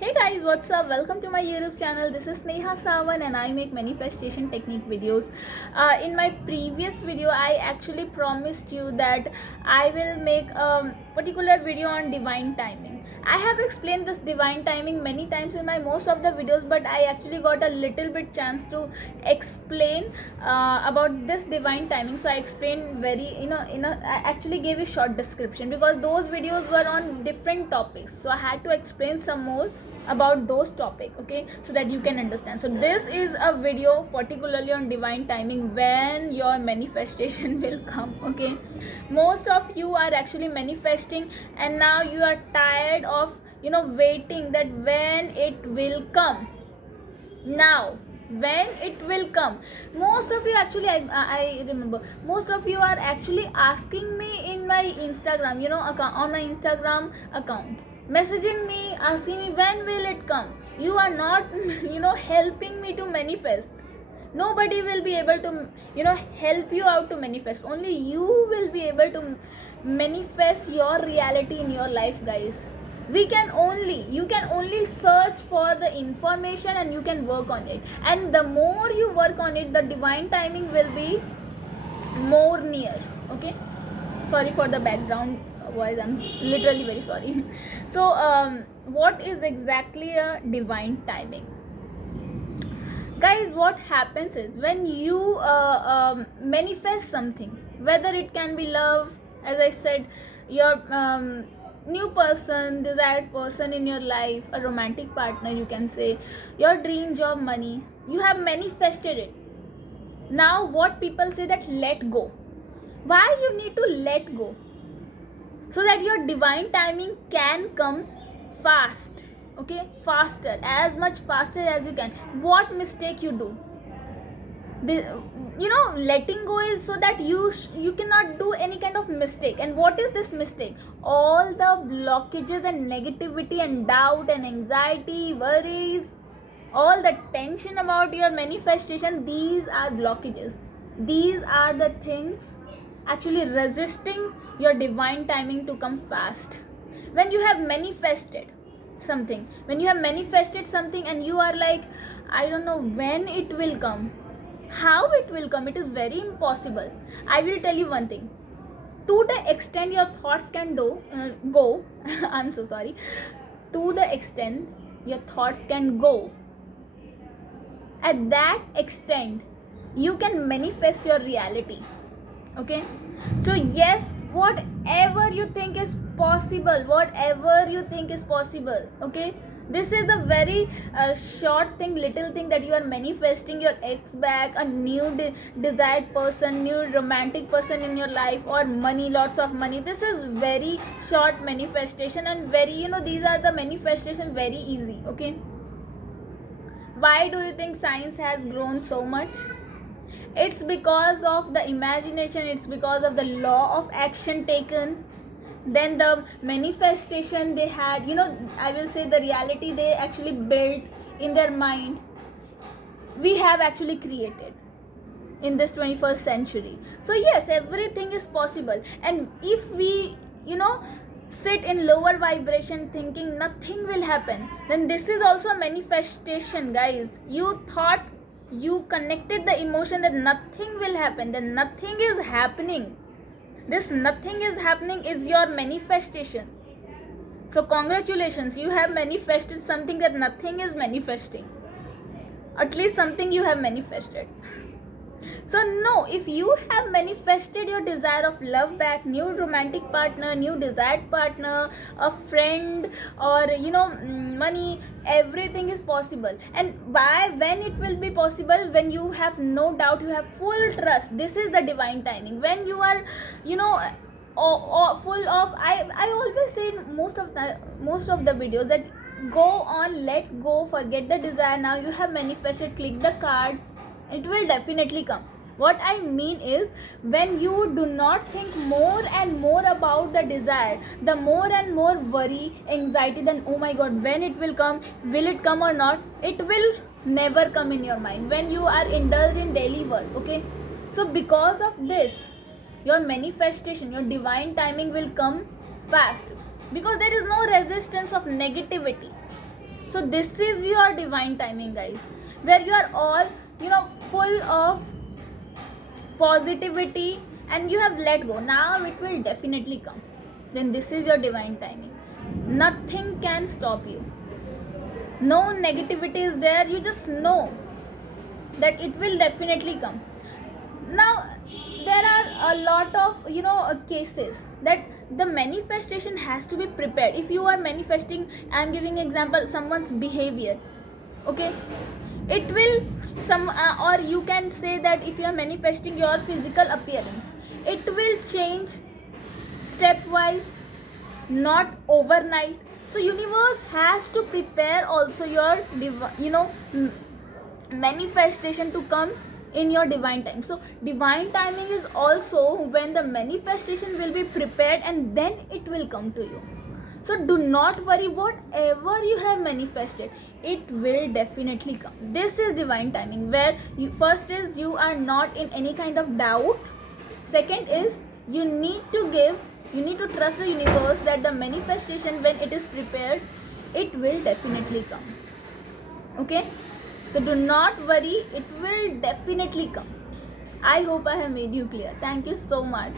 Hey guys, what's up? Welcome to my YouTube channel. This is Neha Sawan and I make manifestation technique videos. In my previous video, I actually promised you that I will make a particular video on divine timing. I have explained this divine timing many times in my most of the videos, but I actually got a little bit chance to explain about this divine timing. So I explained I actually gave a short description because those videos were on different topics. So I had to explain some more about those topic, okay, so that you can understand. So this is a video particularly on divine timing, when your manifestation will come, okay. Most of you are actually manifesting and now you are tired of waiting that when it will come. Now when it will come, most of you actually, I remember most of you are actually asking me in my Instagram, account, on my Instagram account, messaging me, asking me when will it come. You are not helping me to manifest. Nobody will be able to help you out to manifest. Only you will be able to manifest your reality in your life, guys. You can only search for the information and you can work on it, and the more you work on it, the divine timing will be more near, okay. Sorry for the background voice, I'm literally very sorry. So what is exactly a divine timing, guys? What happens is when you manifest something, whether it can be love, as I said, your new person, desired person in your life, a romantic partner, you can say, your dream job, money, you have manifested it. Now what people say that let go. Why you need to let go? So that your divine timing can come fast, okay, faster, as much faster as you can. What mistake you do, letting go is so that you cannot do any kind of mistake. And what is this mistake? All the blockages and negativity and doubt and anxiety, worries, all the tension about your manifestation, these are blockages. These are the things actually resisting your divine timing to come fast. When you have manifested something, and you are like, I don't know when it will come, how it will come, it is very impossible. I will tell you one thing. To the extent your thoughts can go I'm so sorry. To the extent your thoughts can go, at that extent you can manifest your reality, okay. So yes, whatever you think is possible, okay. This is a very short thing, little thing, that you are manifesting your ex back, a new desired person, new romantic person in your life, or money, lots of money. This is very short manifestation, and very, these are the manifestation very easy, okay. Why do you think science has grown so much? It's because of the imagination, it's because of the law of action taken, then the manifestation they had, I will say the reality they actually built in their mind, we have actually created in this 21st century. So yes, everything is possible. And if we sit in lower vibration thinking nothing will happen, then this is also a manifestation, guys. You thought, you connected the emotion that nothing will happen, then nothing is happening. This nothing is happening is your manifestation. So congratulations, you have manifested something that nothing is manifesting. At least something you have manifested. So no, if you have manifested your desire of love back, new romantic partner, new desired partner, a friend, or money, everything is possible. And why? When it will be possible? When you have no doubt, you have full trust. This is the divine timing. When you are full of, I always say in most of the videos that go on, let go, forget the desire. Now you have manifested, click the card, it will definitely come. What I mean is, when you do not think more and more about the desire, the more and more worry, anxiety, then oh my god, when it will come, will it come or not, it will never come in your mind when you are indulged in daily work, okay. So because of this, your manifestation, your divine timing will come fast, because there is no resistance of negativity. So this is your divine timing, guys, where you are all, full of positivity and you have let go. Now it will definitely come. Then this is your divine timing. Nothing can stop you. No negativity is there. You just know that it will definitely come. Now there are a lot of cases that the manifestation has to be prepared. If you are manifesting, I am giving example, someone's behavior, okay, it will or you can say that if you are manifesting your physical appearance, it will change stepwise, not overnight. So universe has to prepare also your manifestation to come in your divine time. So divine timing is also when the manifestation will be prepared and then it will come to you. So do not worry, whatever you have manifested, it will definitely come. This is divine timing, where first is you are not in any kind of doubt. Second is you need to trust the universe that the manifestation, when it is prepared, it will definitely come. Okay, so do not worry, it will definitely come. I hope I have made you clear. Thank you so much.